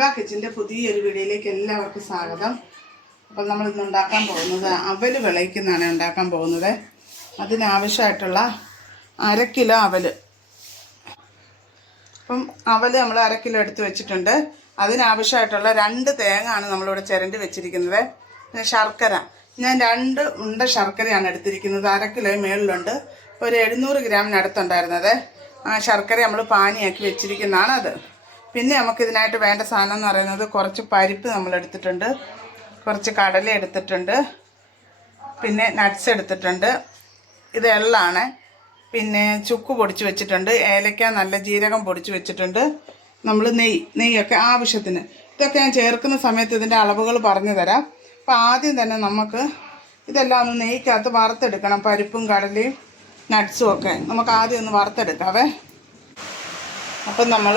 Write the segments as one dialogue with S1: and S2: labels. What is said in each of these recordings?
S1: അൽവ കിച്ചന്റെ പുതിയൊരു വീഡിയോയിലേക്ക് എല്ലാവർക്കും സ്വാഗതം. അപ്പോൾ നമ്മൾ ഇന്ന് ഉണ്ടാക്കാൻ പോകുന്നത് അവൽ വിളയിക്കുന്നതാണ് ഉണ്ടാക്കാൻ പോകുന്നത്. അതിനാവശ്യമായിട്ടുള്ള അര കിലോ അവൽ അപ്പം അവൽ നമ്മൾ അര കിലോ എടുത്ത് വെച്ചിട്ടുണ്ട്. അതിനാവശ്യമായിട്ടുള്ള രണ്ട് തേങ്ങ ആണ് നമ്മളിവിടെ ചിരണ്ടി വെച്ചിരിക്കുന്നത്. പിന്നെ ശർക്കര. ഞാൻ രണ്ട് ഉണ്ട ശർക്കരയാണ് എടുത്തിരിക്കുന്നത്. അര കിലോ മേളിലുണ്ട്. ഒരു എഴുന്നൂറ് ഗ്രാമിനടുത്തുണ്ടായിരുന്നത്. ആ ശർക്കര നമ്മൾ പാനിയാക്കി വെച്ചിരിക്കുന്നതാണ് അത് പിന്നെ നമുക്ക് ഇതിനായിട്ട് വേണ്ട സാധനം എന്ന് പറയുന്നത് കുറച്ച് പരിപ്പ് നമ്മൾ എടുത്തിട്ടുണ്ട് കുറച്ച് കടല എടുത്തിട്ടുണ്ട്. പിന്നെ നട്ട്സ് എടുത്തിട്ടുണ്ട്. ഇത് എള്ളാണ് പിന്നെ ചുക്ക് പൊടിച്ച് വെച്ചിട്ടുണ്ട്. ഏലക്ക നല്ല ജീരകം പൊടിച്ച് വെച്ചിട്ടുണ്ട്. നമ്മൾ നെയ്യ് നെയ്യൊക്കെ ആവശ്യത്തിന്. ഇതൊക്കെ ഞാൻ ചേർക്കുന്ന സമയത്ത് ഇതിന്റെ അളവുകൾ പറഞ്ഞു തരാം. അപ്പോൾ ആദ്യം തന്നെ നമുക്ക് ഇതെല്ലാം ഒന്ന് നെയ്ക്കകത്ത് വറുത്തെടുക്കണം. പരിപ്പും കടലയും നട്ട്സും ഒക്കെ. നമുക്ക് ആദ്യം ഒന്ന് വറുത്തെടുക്കാവേ. അപ്പം നമ്മൾ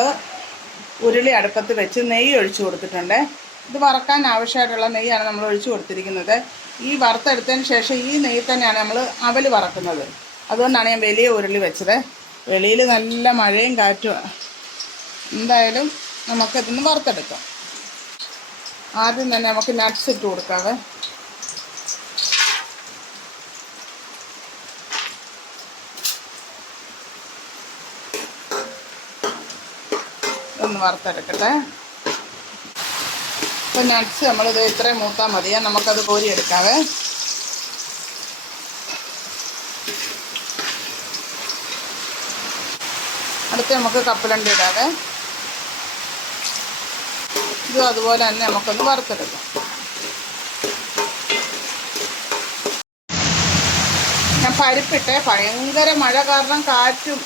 S1: ഉരുളി അടുപ്പത്ത് വെച്ച് നെയ്യ് ഒഴിച്ചു കൊടുത്തിട്ടുണ്ട്. ഇത് വറക്കാൻ ആവശ്യമായിട്ടുള്ള നെയ്യാണ് നമ്മൾ ഒഴിച്ചു കൊടുത്തിരിക്കുന്നത്. ഈ വറുത്തെടുത്തതിന് ശേഷം ഈ നെയ്യ് തന്നെയാണ് നമ്മൾ അവൽ വറക്കുന്നത്. അതുകൊണ്ടാണ് ഞാൻ വലിയ ഉരുളി വെച്ചത്. വെളിയിൽ നല്ല മഴയും കാറ്റും എന്തായാലും നമുക്കിതൊന്ന് വറുത്തെടുക്കാം. ആദ്യം തന്നെ നമുക്ക് നട്ട്സ് ഇട്ട് കൊടുക്കാവേ വറുത്തെടുക്കട്ടെ. ഇപ്പം നട്ട്സ് നമ്മളിത് ഇത്രയും മൂത്താൽ മതിയാ നമുക്കത് കോരിയെടുക്കാവേ. അടുത്ത് നമുക്ക് കപ്പലണ്ടി ഇടാവേ. ഇതും അതുപോലെ തന്നെ നമുക്കൊന്ന് വറുത്തെടുക്കാം. ഞാൻ പരിപ്പിട്ടെ. ഭയങ്കര മഴ കാരണം കാറ്റും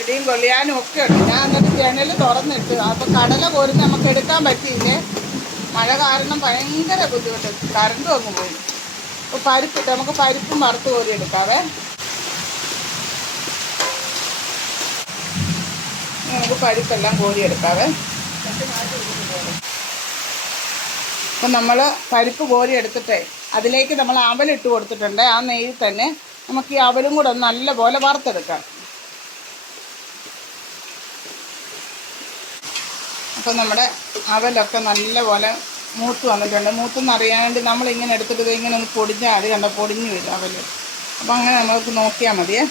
S1: ഇടിയും കൊള്ളിയാനും ഒക്കെ ഉണ്ട്. ഞാൻ എന്നിട്ട് ജനൽ തുറന്നിട്ട് അപ്പോൾ കടല കോരുന്ന് നമുക്ക് എടുക്കാൻ പറ്റിയില്ലേ. മഴ കാരണം ഭയങ്കര ബുദ്ധിമുട്ട്. കറണ്ടും അങ്ങ് പോയി. അപ്പോൾ പരിപ്പിട്ട് നമുക്ക് പരിപ്പും വറുത്ത് കോരി എടുക്കാവേ. നമുക്ക് പരിപ്പെല്ലാം കോരി എടുക്കാവേ. അപ്പം നമ്മൾ പരിപ്പ് കോരി എടുത്തിട്ടേ അതിലേക്ക് നമ്മൾ അവലിട്ട് കൊടുത്തിട്ടുണ്ട്. ആ നെയ്യിൽ തന്നെ നമുക്ക് ഈ അവലും കൂടെ ഒന്ന് നല്ലപോലെ വറുത്തെടുക്കാം. അപ്പം നമ്മുടെ അവലൊക്കെ നല്ലപോലെ മൂത്ത് വന്നിട്ടുണ്ട്. മൂത്തെന്ന് അറിയാൻ വേണ്ടി നമ്മളിങ്ങനെ എടുത്തിട്ട് ഇങ്ങനെ ഒന്ന് പൊടിഞ്ഞാൽ അത് കണ്ട? പൊടിഞ്ഞു വരും അവൽ അപ്പം അങ്ങനെ നമുക്ക് നോക്കിയാൽ മതിയേ.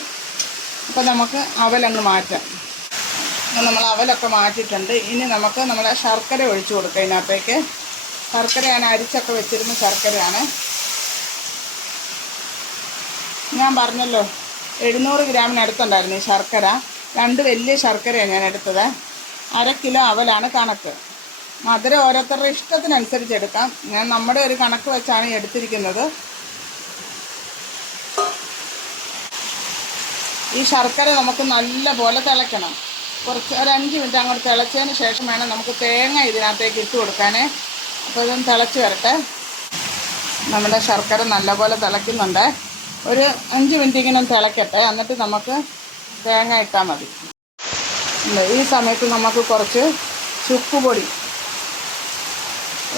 S1: അപ്പം നമുക്ക് അവലങ്ങ് മാറ്റാം. നമ്മൾ അവലൊക്കെ മാറ്റിയിട്ടുണ്ട്. ഇനി നമുക്ക് നമ്മുടെ ശർക്കര ഒഴിച്ചു കൊടുക്കാം ഇതിനകത്തേക്ക്. ശർക്കരയാണ് അരിച്ചൊക്കെ വെച്ചിരുന്ന ശർക്കരയാണ്. ഞാൻ പറഞ്ഞല്ലോ എഴുന്നൂറ് ഗ്രാമിനടുത്തുണ്ടായിരുന്നു ഈ ശർക്കര. രണ്ട് വലിയ ശർക്കരയാണ് ഞാൻ എടുത്തത്. അര കിലോ അവലാണ് കണക്ക്. മധുരം ഓരോരുത്തരുടെ ഇഷ്ടത്തിനനുസരിച്ച് എടുക്കാം. ഞാൻ നമ്മുടെ ഒരു കണക്ക് വെച്ചാണ് എടുത്തിരിക്കുന്നത്. ഈ ശർക്കര നമുക്ക് നല്ല പോലെ തിളയ്ക്കണം. കുറച്ച് ഒരു അഞ്ച് മിനിറ്റ് അങ്ങോട്ട് തിളച്ചതിന് ശേഷം വേണം നമുക്ക് തേങ്ങ ഇതിനകത്തേക്ക് ഇട്ട് കൊടുക്കാനേ. അപ്പോൾ ഇതൊന്ന് തിളച്ച് വരട്ടെ. നമ്മുടെ ശർക്കര നല്ലപോലെ തിളയ്ക്കുന്നുണ്ട്. ഒരു അഞ്ച് മിനിറ്റ് ഇങ്ങനെ തിളയ്ക്കട്ടെ എന്നിട്ട് നമുക്ക് തേങ്ങ ഇട്ടാൽ മതി. ഈ സമയത്ത് നമുക്ക് കുറച്ച് ചുക്ക് പൊടി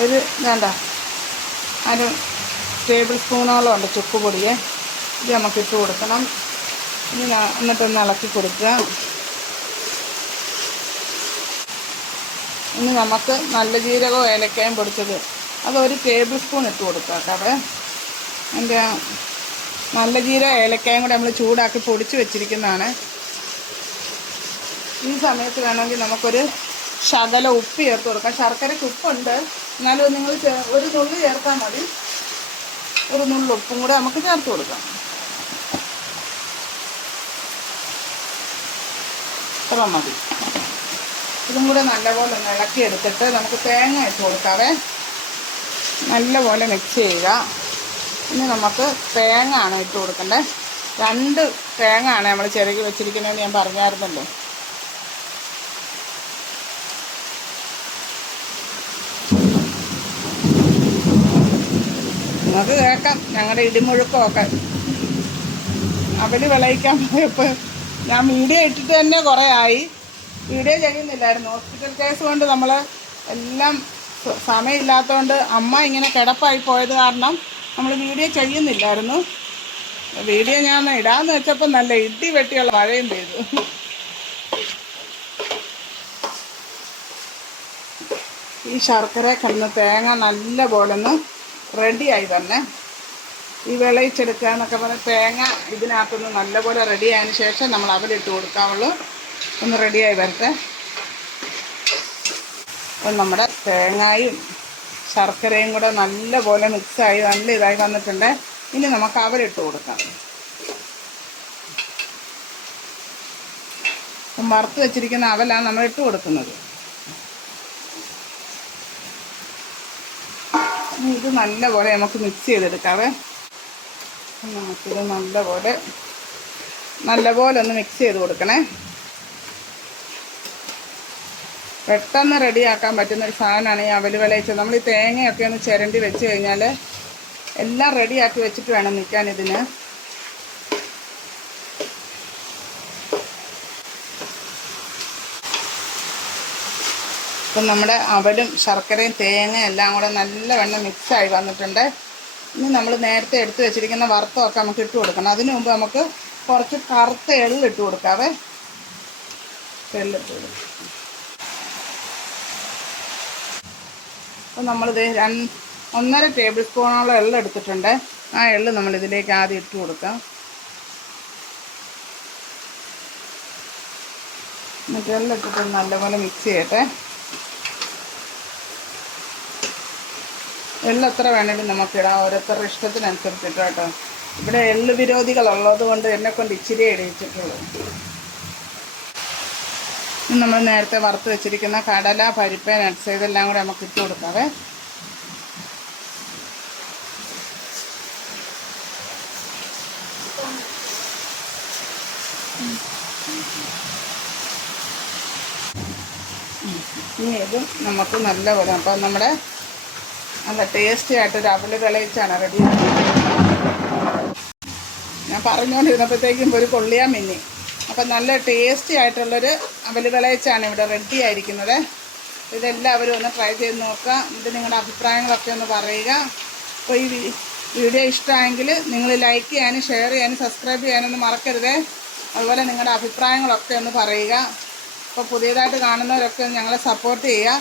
S1: ഒരു വേണ്ട. ഒരു ടേബിൾ സ്പൂണോളം ഉണ്ട് ചുക്ക് പൊടിയെ ഇത് നമുക്ക് ഇട്ട് കൊടുക്കണം. ഇനി എന്നിട്ടൊന്ന് ഇളക്കി കൊടുക്കുക. ഇനി നമുക്ക് നല്ല ജീരകവും ഏലക്കയും പൊടിച്ചത് അത് ഒരു ടേബിൾ സ്പൂൺ ഇട്ട് കൊടുക്കാം കേട്ടോ. എന്റെ നല്ല ജീരകം ഏലക്കയും കൂടെ നമ്മൾ ചൂടാക്കി പൊടിച്ച് വെച്ചിരിക്കുന്നതാണ്. ഈ സമയത്ത് വേണമെങ്കിൽ നമുക്കൊരു ശകല ഉപ്പ് ചേർത്ത് കൊടുക്കാം. ശർക്കരയ്ക്ക് ഉപ്പുണ്ട്. എന്നാലും നിങ്ങൾ ഒരു നുള്ളി ചേർത്താൽ മതി. ഒരു നുള്ളി ഉപ്പും കൂടെ നമുക്ക് ചേർത്ത് കൊടുക്കാം. ഇത്ര മതി. ഇതും കൂടെ നല്ലപോലെ ഒന്ന് ഇളക്കി എടുത്തിട്ട് നമുക്ക് തേങ്ങ ഇട്ട് കൊടുക്കാവേ. നല്ലപോലെ മിക്സ് ചെയ്യുക. ഇനി നമുക്ക് തേങ്ങ ആണ് ഇട്ട് കൊടുക്കേണ്ടത് രണ്ട് തേങ്ങ ആണ് നമ്മൾ ചിരകി വെച്ചിരിക്കുന്നതെന്ന് ഞാൻ പറഞ്ഞായിരുന്നല്ലോ. നിങ്ങൾക്ക് കേൾക്കാം. ഞങ്ങളുടെ ഇടിമുഴുക്കമൊക്കെ. അവർ വിളയിക്കാൻ പോയപ്പോൾ ഞാൻ വീഡിയോ ഇട്ടിട്ട് തന്നെ കുറേ ആയി. വീഡിയോ ചെയ്യുന്നില്ലായിരുന്നു. ഹോസ്പിറ്റൽ കേസ് കൊണ്ട് നമ്മൾ എല്ലാം സമയമില്ലാത്തതുകൊണ്ട് അമ്മ ഇങ്ങനെ കിടപ്പായി പോയത് കാരണം നമ്മൾ വീഡിയോ ചെയ്യുന്നില്ലായിരുന്നു. വീഡിയോ ഞാൻ ഇടാന്ന് വെച്ചപ്പോൾ നല്ല ഇടി വെട്ടിയുള്ള മഴയും പെയ്തു. ഈ ഈ ശർക്കര കിടന്ന് തേങ്ങ നല്ല പോലെ ഒന്ന് റെഡിയായി തന്നെ. ഈ വിളയിച്ചെടുക്കുക എന്നൊക്കെ പറഞ്ഞ് തേങ്ങ ഇതിനകത്തുനിന്ന് നല്ലപോലെ റെഡി ആയതിനു ശേഷം നമ്മൾ അവലിട്ട് കൊടുക്കാവുള്ളൂ. ഒന്ന് റെഡിയായി വരട്ടെ. അപ്പം നമ്മുടെ തേങ്ങയും ശർക്കരയും കൂടെ നല്ലപോലെ മിക്സായി നല്ല ഇതായി വന്നിട്ടുണ്ട്. ഇനി നമുക്ക് അവലിട്ട് കൊടുക്കാം. വറുത്ത് വെച്ചിരിക്കുന്ന അവലാണ് നമ്മൾ ഇട്ട് കൊടുക്കുന്നത്. ഇത് നല്ലപോലെ നമുക്ക് മിക്സ് ചെയ്തെടുക്കാവേ. നമുക്കിത് നല്ലപോലെ നല്ലപോലെ ഒന്ന് മിക്സ് ചെയ്ത് കൊടുക്കണേ. പെട്ടെന്ന് റെഡിയാക്കാൻ പറ്റുന്ന ഒരു സാധനമാണ് ഈ അവൽ വിളയിച്ച നമ്മൾ ഈ തേങ്ങയൊക്കെ ഒന്ന് ചിരണ്ടി വെച്ച് കഴിഞ്ഞാൽ എല്ലാം റെഡിയാക്കി വെച്ചിട്ട് വേണം നിൽക്കാൻ ഇതിന്. ഇപ്പം നമ്മുടെ അവലും ശർക്കരയും തേങ്ങയും എല്ലാം കൂടെ നല്ല വെണ്ണം മിക്സായി വന്നിട്ടുണ്ട്. ഇനി നമ്മൾ നേരത്തെ എടുത്ത് വെച്ചിരിക്കുന്ന വറുത്തമൊക്കെ നമുക്ക് ഇട്ട് കൊടുക്കണം. അതിനു മുമ്പ് നമുക്ക് കുറച്ച് കറുത്ത എള്ളിട്ട് കൊടുക്കാവേ. എള്ളിട്ട് അപ്പം നമ്മളിത് രണ്ട് ഒന്നര ടേബിൾ സ്പൂണോളം എള്ള് എടുത്തിട്ടുണ്ട്. ആ എള്ള് നമ്മൾ ഇതിലേക്ക് ആദ്യം ഇട്ട് കൊടുക്കാം. എന്നിട്ട് എള്ളിട്ടിട്ട് നല്ലപോലെ മിക്സ് ചെയ്യട്ടെ. എള്ള് എത്ര വേണേലും നമുക്കിടാം. ഓരോരുത്തരുടെ ഇഷ്ടത്തിനനുസരിച്ചിട്ട് കേട്ടോ ഇവിടെ എള്ള് വിരോധികളുള്ളത് കൊണ്ട് എന്നെ കൊണ്ട് ഇച്ചിരി ഇടിയിച്ചിട്ടുള്ളൂ നമ്മൾ നേരത്തെ വറുത്ത് വെച്ചിരിക്കുന്ന കടല പരിപ്പ് നട്ട്സ് ഇതെല്ലാം കൂടെ നമുക്ക് ഇട്ട് കൊടുക്കാവേ. ഇനി ഇതും നമുക്ക് നല്ലപോലെ അപ്പം നമ്മുടെ നല്ല ടേസ്റ്റി ആയിട്ടൊരു അവൽ വിളയിച്ചാണ് റെഡി ഞാൻ പറഞ്ഞുകൊണ്ടിരുന്നപ്പോഴത്തേക്കും ഒരു കൊള്ളിയാ മിന്നി. അപ്പം നല്ല ടേസ്റ്റി ആയിട്ടുള്ളൊരു അവൽ വിളയിച്ചാണ് ഇവിടെ റെഡി ആയിരിക്കുന്നത്. ഇതെല്ലാവരും ഒന്ന് ട്രൈ ചെയ്ത് നോക്കുക. ഇത് നിങ്ങളുടെ അഭിപ്രായങ്ങളൊക്കെ ഒന്ന് പറയുക. അപ്പോൾ ഈ വീഡിയോ ഇഷ്ടമായെങ്കിൽ നിങ്ങൾ ലൈക്ക് ചെയ്യാനും ഷെയർ ചെയ്യാനും സബ്സ്ക്രൈബ് ചെയ്യാനൊന്നും മറക്കരുതേ. അതുപോലെ നിങ്ങളുടെ അഭിപ്രായങ്ങളൊക്കെ ഒന്ന് പറയുക. അപ്പോൾ പുതിയതായിട്ട് കാണുന്നവരൊക്കെ ഞങ്ങളെ സപ്പോർട്ട് ചെയ്യുക.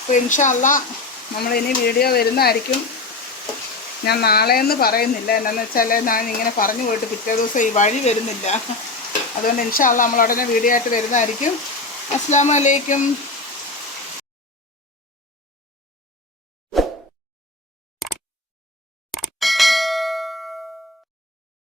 S1: അപ്പോൾ ഇൻഷാല്ല നമ്മളിനി വീഡിയോ വരുന്നതായിരിക്കും. ഞാൻ നാളെയെന്ന് പറയുന്നില്ല. എന്താണെന്ന് വെച്ചാൽ ഞാൻ ഇങ്ങനെ പറഞ്ഞു പോയിട്ട് പിറ്റേ ദിവസം ഈ വഴി വരുന്നില്ല. അതുകൊണ്ട് ഇൻഷാല്ല നമ്മൾ ഉടനെ വീഡിയോ ആയിട്ട് വരുന്നതായിരിക്കും. അസ്സാം വലൈക്കും